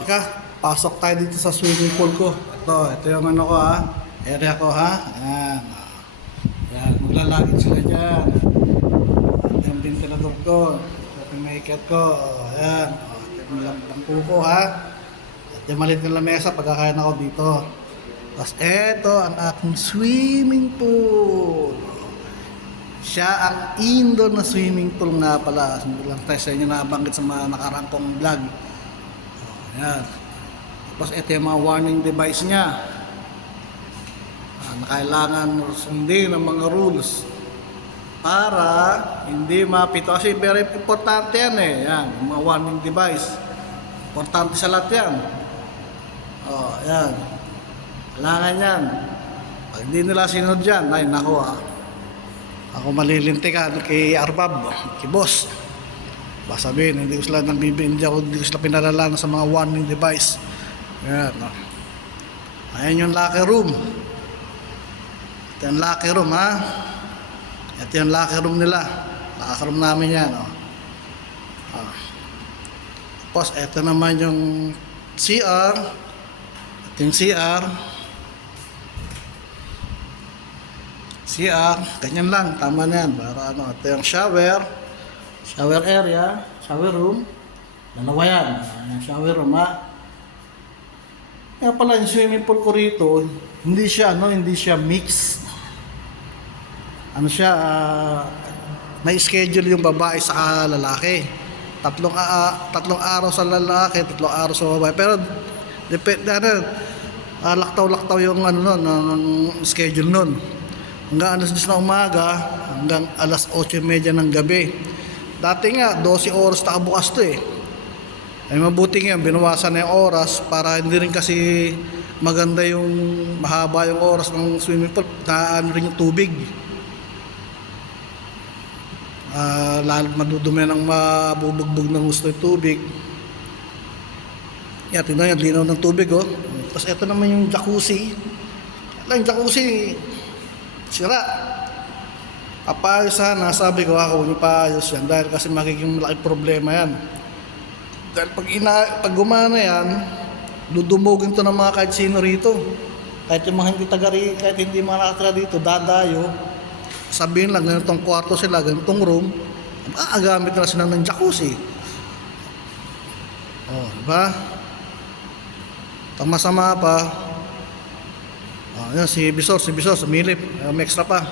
Teka, pasok tayo dito sa swimming pool ko. Ito yung ano ko ha. Area ko ha. Ayan. Ayan, maglalagin sila dyan. Ito yung ventilador ko. Ito yung maikat ko. Ayan. Ito yung bangko ko ha. At yung maliit na lamesa pagkakain ako dito. Tapos ito ang aking swimming pool. Siya ang indoor na swimming pool nga pala. Hindi lang tayo sa inyo nabanggit sa mga nakarang kong vlog. Ayan. Tapos ito yung mga warning device niya. Na kailangan sundin ng mga rules para hindi mapito. Kasi very importante yan eh. Yan, yung mga warning device. Importante sa lahat yan. Ayan. Kailangan yan. Pag hindi nila sinunod yan, ay naku ako malilintikan kay Arbab, kay boss. Baka sabihin, hindi ko sila pinalalanan sa mga warning device. Ayan. Ayan yung locker room. Ito yung locker room ha. Ito yung locker room nila. Locker room namin yan. Tapos ito naman yung CR. Ito yung CR. Ganyan lang, tama na yan. Para ano, ito yung shower area, shower room. Dalawa yan, yung shower room ha. Kaya pala yung swimming pool ko rito, hindi siya mix. Ano siya, may schedule yung babae sa lalaki. Tatlong araw sa lalaki, 3 araw sa babae. Pero depende laktaw-laktaw yung ano ng schedule nun. Hanggang alas 10 na umaga, hanggang alas 8:30 ng gabi. Dati nga, 12 oras nakabukas to eh. Ay mabuti nga, binawasan na yung oras para hindi rin kasi maganda yung mahaba yung oras ng swimming pool. Naano rin yung tubig. Lalo madudumi ng mabubugbog ng gusto yung tubig. Yan, tingnan yan, linaw ng tubig oh. Tapos ito naman yung jacuzzi. Yung jacuzzi, sira. Paayos sana, sabi ko ako yung paayos yan dahil kasi magiging malaking problema yan. Dahil pag gumana yan, dudumugin to ng mga kahit sino rito. Kahit yung mga hindi kahit hindi mga nakatira dito, dadayo. Sabihin lang, ganitong kwarto sila, ganitong room, maagamit na sila ng jacuzzi. Diba? Masama pa. Yan, si Bisor, sumilip. May extra pa.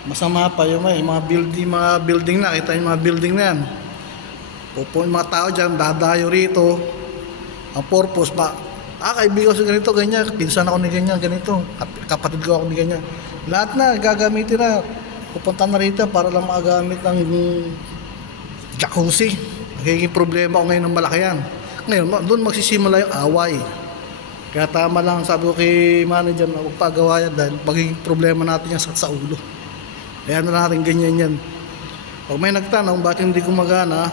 Masama pa yung mga building na. Kita yung mga building na yan. Pupo yung mga tao dyan, dadayo rito. Ang purpose ba? Kaibigan ko ganito, ganyan. Pinsan ako ni ganyan, ganito. Kapatid ko ako ni ganyan. Lahat na, gagamitin na. Pupunta na rito para lang magamit ng jacuzzi. Magiging problema ko ngayon ng malaki yan. Ngayon, doon magsisimula yung away. Kaya tama lang, sabi ko kay manager na huwag pagawa yan dahil magiging problema natin yan sa ulo. Kaya na natin ganyan yan. Pag may nagtanong bakit hindi gumagana,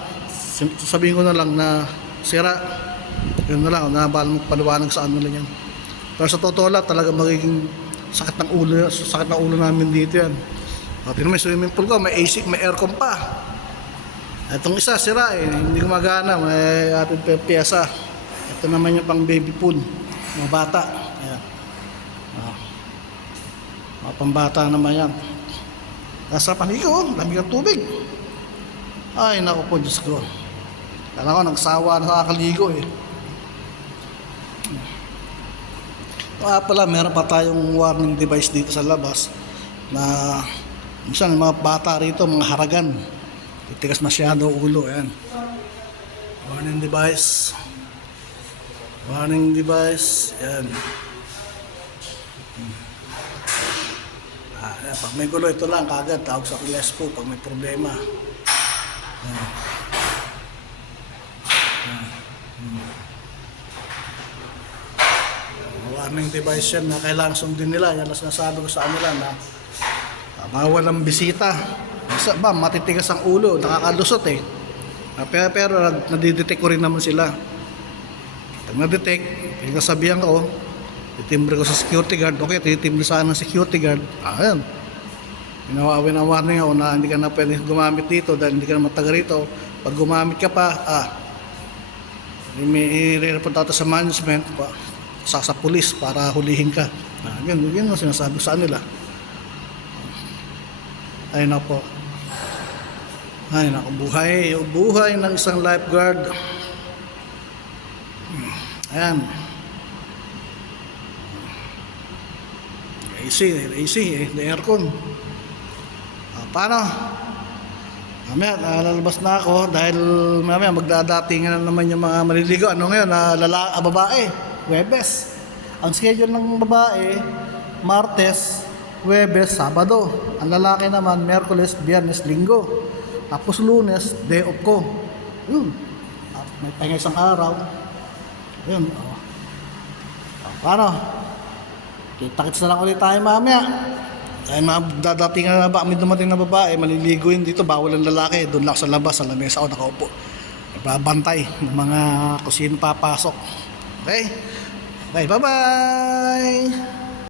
sabihin ko na lang na sira. Yun na lang, nabalang magpaliwanag sa ano lang yan. Pero sa totoo lang, talaga magiging sakit ng ulo namin dito yan. Tingnan mo, may swimming pool ko, may AC, may aircon pa. Itong isa, sira hindi gumagana, may ating piyesa. Ito naman yung pang baby pool. Mga bata. Ayan. Mga pambata naman yan. Nasa panigo, lamig ang tubig. Ay, naku po, Diyos ko. Kala ko, nagsawa na sa kakaligo eh. Pala, meron pa tayong warning device dito sa labas na minsan mga bata rito, mga haragan. Titigas masyado ulo. Ayan. Warning device. Yan. Pag may gulo, ito lang kagad tawag sa Kilespo pag may problema. Warning device yan na kailangan sundin nila. Yan ang sinasabi ko sa kanila na bawal ang bisita. Matitigas ang ulo, nakakalusot eh. Pero nadidetect ko rin naman sila. Pag na-detect, pinasabihan ko, titimbre ko sa security guard. Okay, titimbre sa ng security guard. Ayan. Warning ako na hindi ka na pwede gumamit dito dahil hindi ka na mataga rito. Pag gumamit ka pa, i-report natin sa management, sa pulis para hulihin ka. Yun ang sinasabi sa nila. Ayun na po. Ay naku, buhay ng isang lifeguard. Ayan. AC, the aircon. Paano? Mamaya, lalabas na ako dahil mamaya magdadatingan na naman yung mga maliligo. Ano ngayon? Babae, Huwebes. Ang schedule ng babae, Martes, Huwebes, Sabado. Ang lalaki naman, Miyerkules, Biyernes, Linggo. Tapos Lunes, day off ko. Yun. May pahinga isang araw. Yun. Paano? Kita-kits na lang ulit tayo mamaya. Ay dadating na ba kami dumating na babae, maliligo yun dito, bawal ang lalaki. Doon lang sa labas, sa lamesa ako nakaupo. Nagbabantay ng mga kung sino papasok. Okay? Okay, bye-bye!